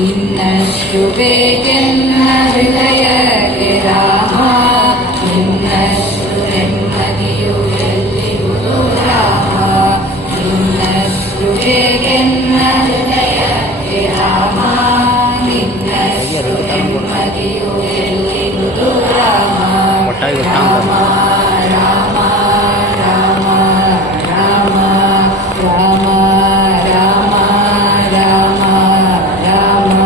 ಇನ್ನಷ್ಟು ಬೇಕೆನ್ನ ಹೃದಯಕ್ಕೆ ರಾಮ, ಇನ್ನಷ್ಟು ನೆಮ್ಮದಿಯು ಎಲ್ಲಿರುವುದು ರಾಮ. ಇನ್ನಷ್ಟು ಬೇಕೆನ್ನ ಹೃದಯಕ್ಕೆ ರಾಮ, ಇನ್ನಷ್ಟು ನೆಮ್ಮದಿಯು ಎಲ್ಲಿರುವುದು ರಾಮ. ರಾಮ ರಾಮ ರಾಮ ರಾಮ ರಾಮ ರಾಮ ರಾಮ ರಾಮ.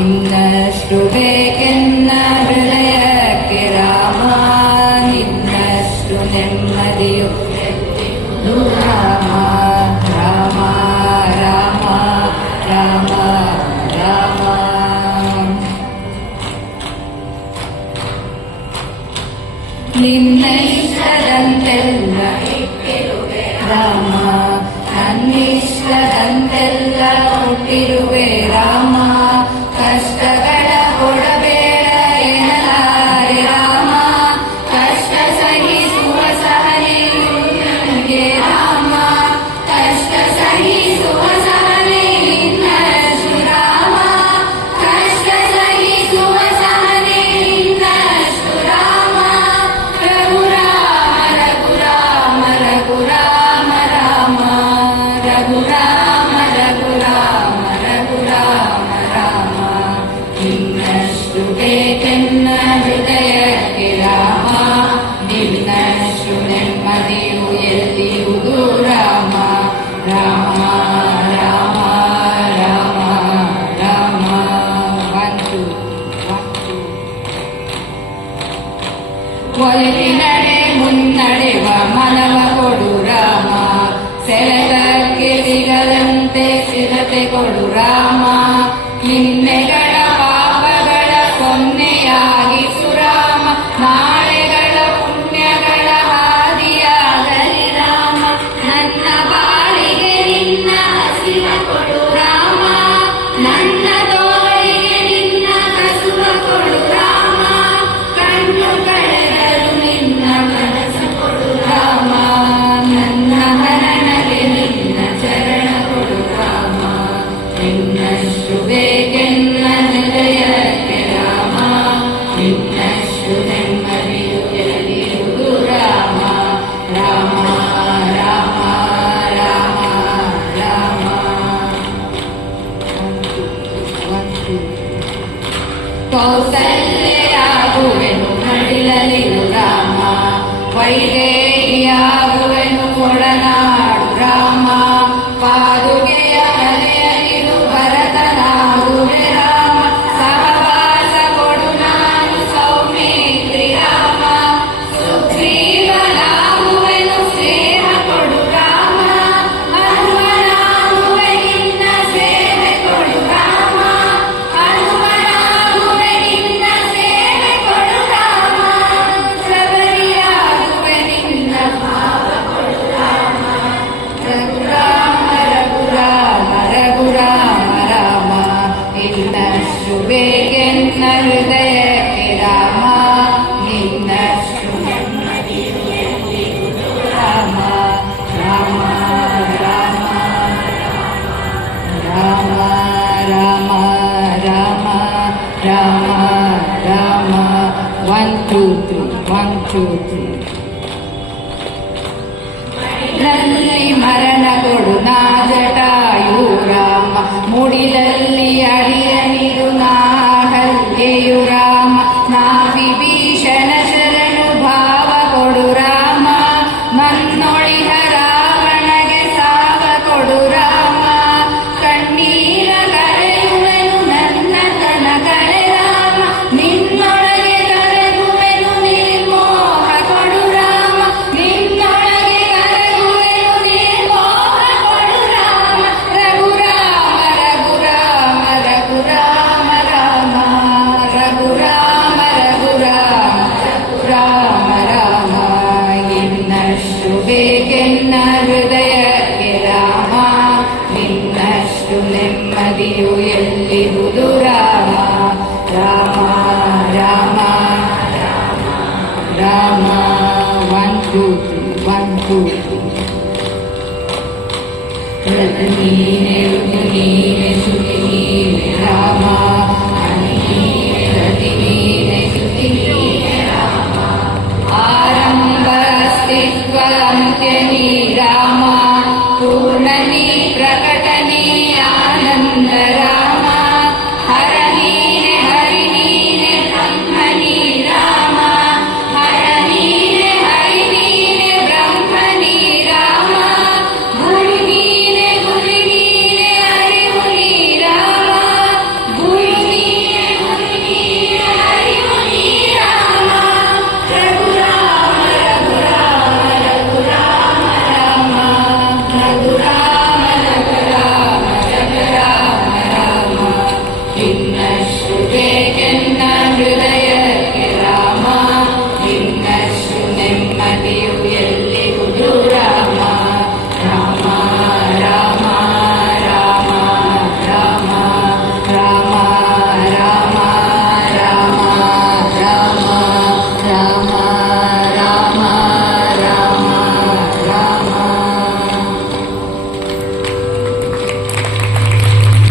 ಇನ್ನಷ್ಟು ಬೇಕೆನ್ನ ಹೃದಯಕ್ಕೆ ರಾಮ, ಇನ್ನಷ್ಟು ನೆಮ್ಮದಿಯು ರಾಮ. ರಾಮ ರಾಮ ರಾಮ ರಾಮ. ನಿನ್ನ ಇಷ್ಟದಂತೆಲ್ಲ ರಾಮ, ನನ್ನಿಷ್ಟದಂತೆಲ್ಲ ಕೊಟ್ಟಿರುವೆ ರಾಮ. ಕಷ್ಟಗಳ ಕೊಡಬೇಡ ಎನ್ನಲಾರೆ ರಾಮ, ಕಷ್ಟ ಸಹಿಸುವ ಸಹನೆ ನಿನಗೆ ರಾಮ. ಕಷ್ಟ ಸಹಿಸುವ ಸಹನೆ ನಿನ್ನಷ್ಟು ರಾಮ, ಕಷ್ಟ ಸಹಿಸುವ ಸಹನೆ ನಿನ್ನಷ್ಟು ರಾಮ. ರಘುರಾಮ ರಘುರಾಮ ರಘುರಾಮ ರಾಮ, ರಘುರಾಮ ರಘುರಾಮ ರಘುರಾಮ ರಾಮ. ಇನ್ನಷ್ಟು ಬೇಕೆನ್ನ ಹೃದಯಕ್ಕೆ ರಾಮ, ನಿನ್ನಷ್ಟು ನೆಮ್ಮದಿಯು ಎಲ್ಲಿರುವುದು ರಾಮ. ರಾಮ ರಾಮ ರಾಮ ರಾಮ. ಒಲಿವಿನಡೆ ಮುನ್ನಡೆವ ಮನವ ಕೊಡು ರಾಮ, ಸೆಳೆತಕ್ಕೆ ಸಿಗದಂತೆ ಸ್ಥಿರತೆ ಕೊಡು ರಾಮ. ನಿನ್ನೆಗಳ ಪಾಪಗಳ ಕೊನ್ನೆಯಾಗಿಸು ರಾಮ, ನಾಳೆಗಳ ಪುಣ್ಯಗಳ ಹಾದಿಯಾಗಲಿ ರಾಮ. ನನ್ನ ಬಾಳಿಗೆ ನಿನ್ನ ಹಸಿವ ಕೊಡು ರಾಮ, ನನ್ನ ತೋಳಿಗೆ ನಿನ್ನ ಕಸುವ ಕೊಡು ರಾಮ. ಕಣ್ಣು ಕಳೆದರು ನಿನ್ನ ಮನಸ್ಸು ಕೊಡು ರಾಮ, ನನ್ನ ಮರಣಗೆ ನಿನ್ನ ಚರಣ ಕೊಡು ರಾಮ. ಇನ್ನಷ್ಟು ಬೇಕೆನ್ನ ಹೃದಯಕ್ಕೆ ರಾಮ, ಇನ್ನಷ್ಟು ನೆಮ್ಮದಿಯು ಎಲ್ಲಿರುವುದು ರಾಮ. ರಾಮ ರಾಮ ರಾಮ ರಾಮ. ಕೌಸಲ್ಯಾಗುವೆನು ಮಡಿಲಲಿರು ರಾಮ, ವೈದೇಹಿಯಾಗುವೆನು ಒಡನಾಡು ರಾಮ. ಪಾದುಗೆಯ ಮನೆಯಲಿರು ಭರತನಾಗುವೆ ರಾಮ, ಸಹವಾಸ ಕೊಡು ನಾನು ಸೌಮಿತ್ರಿ ರಾಮ. ಸುಗ್ರೀವನಾಗುವೆನು ಸ್ನೇಹ ಕೊಡು ರಾಮ, ಹನುಮನಾಗುವೆ ನಿನ್ನ ಸೇವೆ ಕೊಡು ರಾಮ. ಹನುಮನಾಗುವೆ ನಿನ್ನ ಸೇವೆ ಕೊಡು ರಾಮ, ಶಬರಿಯಾಗುವೆ ನಿನ್ನ ಭಾವ ಕೊಡು ರಾಮ. ರಘುರಾಮ ರಘುರಾಮ ರಘುರಾಮ ರಾಮ. ಇನ್ನಷ್ಟು ಬೇಕೆನ್ನ ಹೃದಯಕ್ಕೆ ರಾಮ, ನಿನ್ನಷ್ಟು ನೆಮ್ಮದಿಯು ಎಲ್ಲಿರುವುದು ರಾಮ. ರಾಮ ರಾಮ ರಾಮ ರಾಮ ರಾಮ ರಾಮ ರಾಮ. 1 2 3 1 2 3. ನಲ್ಲಿ ಮರಣ ಕೊಡು ನಾ ಜಟಾಯು ರಾಮ, ಮುಡಿಲಲ್ಲಿ ಅರಿಯನಿರು ನಾ ಹಲ್ಗೆಯು ರಾಮ. ನಾ ವಿಭೀಷಣ ಶರಣು ಭಾವ ಕೊಡು ರಾಮ, ನನ್ನೊಳಿಹ ರಾವಣಗೆ ಸಾವ ಕೊಡು ರಾಮ. ಕಣ್ಣೀರ ಕರೆಯುವೆನು ನನ್ನ ತನ ಕಳೆ ರಾಮ, ನಿನ್ನೊಳಗೆ ಕರಗುವೆನು ನಿರ್ಮೋಹ ಕೊಡು ರಾಮ. ನಿನ್ನೊಳಗೆ ಕರಗುವೆನು ನಿರ್ಮೋಹ ಕೊಡು ರಾಮ. ರಘುರಾಮ ರಘುರಾಮ ರಘುರಾಮ ರಾಮ, ರಘುರಾಮ ರಘುರಾಮ ರಾಮ ರಾಮ. ಇನ್ನಷ್ಟು ಬೇಕೆನ್ನ ಹೃದಯಕ್ಕೆ ರಾಮ, ನಿನ್ನಷ್ಟು ನೆಮ್ಮದಿಯು ಎಲ್ಲಿರುವುದು ರಾಮ. ರಾಮ ರಾಮ ರಾಮ. 1 2 3 1 2 3. ನೀನೆ ನೀನೆ ಸುಖ